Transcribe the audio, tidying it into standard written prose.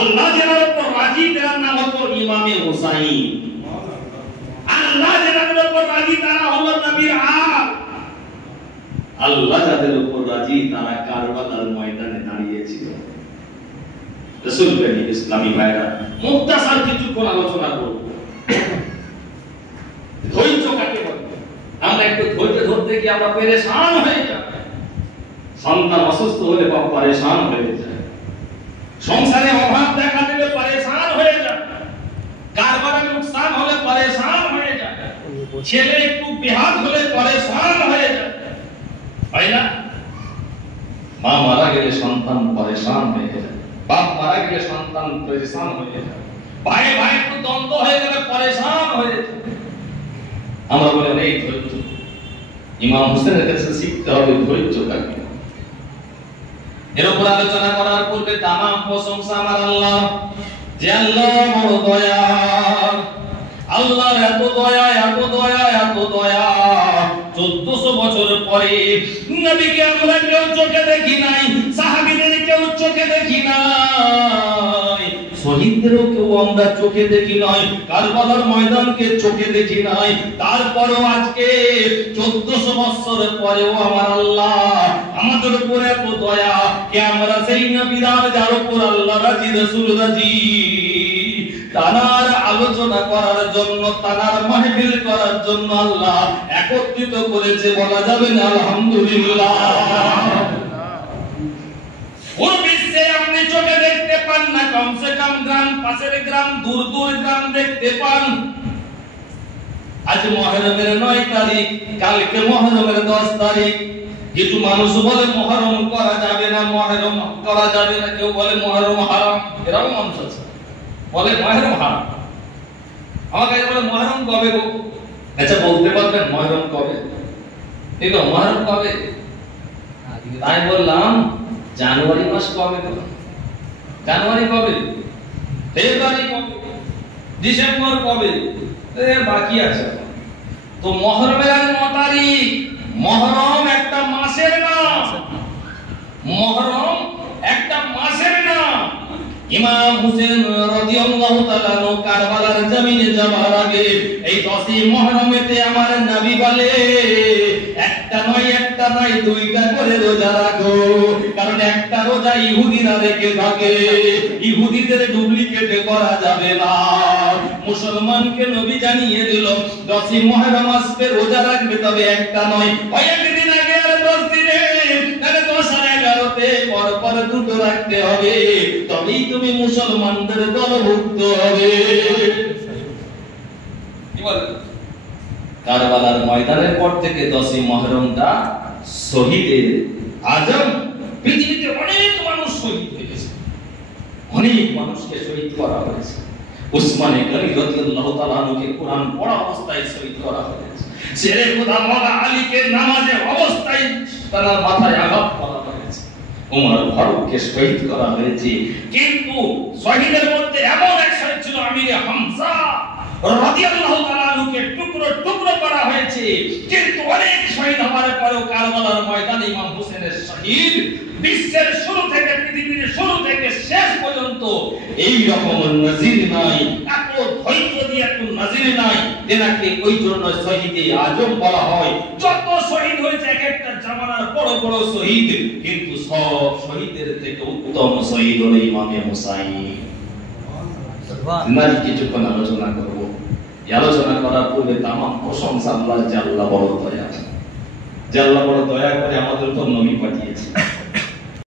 আল্লাহ যার উপর রাজি তার নাম হলো ইমামে হুসাইন। আল্লাহ যাদের উপর রাজি তারা হলো নবীর আল। আল্লাহ যাদের উপর রাজি তারা কারবালার ময়দানে দাঁড়িয়েছিল। রাসূল করিম ইসলামী ভাইরা মুখতাসার কিছুক্ষণ আলোচনা করব। ধৈর্য কাকে বলে? আমরা একটু ধৈর্য ধরতে গিয়ে আমরা পেরেশান হয়ে যাই। সন্তান অসুস্থ হলে বা পেরেশান হয়ে যায়, সংসারে অভাব দেখা দিলে পেরেশান হয়ে যায়, কারবারে নুকসান হলে পেরেশান হয়ে যায়, ছেলে একটু বেহাত হলে পেরেশান হয়ে যায়, তাই না? মা মারা গেলে সন্তান পেরেশান হয়ে যায়, বাপ মারা গেলে সন্তান পেরেশান হয়ে যায়, ভাই ভাই একটু দ্বন্দ্ব হয়ে গেলে পেরেশান হয়ে যায়। আমরা বলে নেই ধৈর্য। ইমাম হোসেনের কাছে শিখতে হবে ধৈর্য কাকে। এর উপর আলোচনা করার পূর্বে তামাম প্রশংসা আমার আল্লাহ, যে আল্লাহ বড় দয়াল। আল্লাহর এত দয়া, এত দয়া, এত দয়া। 1400 বছর পরে নবীকে আমরা কেউ চোখে দেখি নাই, সাহাবীদের কেউ চোখে দেখি নাই, শহীদদেরও কেউ আমরা চোখে দেখি নাই, কারবালার ময়দানকে চোখে দেখি নাই। তারপরেও আজকে 1400 বছর পরেও আমার আল্লাহ আমাদের উপর এত দয়া যে আমরা সেই নবীর যার উপর আল্লাহ রাজি, রাসূল রাজি, তার আলোচনা করার জন্য, তার মাহফিল করার জন্য আল্লাহ একত্রিত করেছে। বলা যাবে না আলহামদুলিল্লাহ। ওর বিশ্বে আপনি চোখে দেখতে পান না, কমসে কম গ্রাম, পাশের গ্রাম, দূর দূর গ্রাম দেখতে পান। আজ মুহররমের 9 তারিখ, কালকে মুহররমের 10 তারিখ। কিছু মানুষ বলে মুহররম করা যাবে না, মুহররম করা যাবে না, কেউ বলে মুহররম হারাম। এরকম মানুষ আছে, বলে মুহররম হারাম। আমাকে বলে মুহররম কবে গো? আচ্ছা বলতে পারবেন মুহররম কবে? ঠিক আছে, মুহররম কবে? তাই বললাম জানুয়ারি মাস কবে গো? জানুয়ারি কবে? ফেব্রুয়ারি কবে? ডিসেম্বর কবে? বাকি আছে তো। মুহররমের 9 তারিখ। মুহররম একটা মাসের নাম, মুহররম একটা মাসের নাম। ইমাম হোসেন রাদিয়াল্লাহু তাআলা কারবালার জমিনে যাওয়ার আগে এই 10ই মুহররমেতে আমার নবী বলে, একটা নয় দুইটা করে রোজা রাখো, কারণ একটা রোজা ইহুদিরা রেখে থাকে, ইহুদিদের ডুপ্লিকেট করা যাবে না। মুসলমানকে নবী জানিয়ে দিল 10ই মুহররম আসবে, রোজা রাখবে, তবে একটা নয়, একদিন আগে আর 10 দিনে, তাহলে 10 আর 11তে পর দুটো রাখতে হবে, তবেই তুমি মুসলমানদের দলভুক্ত হবে। কি বলে? কারবালার ময়দানের পর থেকে 10ই মুহররমটা শহীদের আজম। পৃথিবীতে অনেক মানুষ শহীদ হয়েছে, অনেক মানুষকে শহীদ করা হয়েছে। উসমান গনি রাদিয়াল্লাহু তাআলা আনহুকে কোরআন পড়া অবস্থায় শহীদ করা হয়েছে। শেরে খোদা মাওলানা আলীকে নামাজে অবস্থায় তার মাথায় আঘাত করা হয়েছে। ওমর ফারুককে শহীদ করা হয়েছে। কিন্তু শহীদের মধ্যে এমন এক শহীদ ছিল আমির হামজা রাদিয়াল্লাহু তাআলা আনহুকে টুকরো টুকরো করা হয়েছে। কিন্তু অনেক শহীদ হওয়ার পরেও কারবালার ময়দানে ইমাম হোসেনের শহীদ বিশ্বের শুরু থেকে, পৃথিবীর শুরু থেকে শেষ পর্যন্ত এই রকম নজির নাই, এত ধৈর্য দিয়ে এত নজির নাই, যেনাকে ওই জন্য শহীদে আজম বলা হয়। যত শহীদ হয়েছে এক একটা জামানার বড় বড় শহীদ, কিন্তু সব শহীদের থেকে উত্তম শহীদ হলো ইমামে হুসাইন। আমরা কিছুক্ষণ আলোচনা করব। এই আলোচনা করার পূর্বে তামাম প্রশংসা আল্লাহ, যে আল্লাহ বড় দয়া, যে আল্লাহ বড় দয়া করে আমাদের তো নবী পাঠিয়েছে।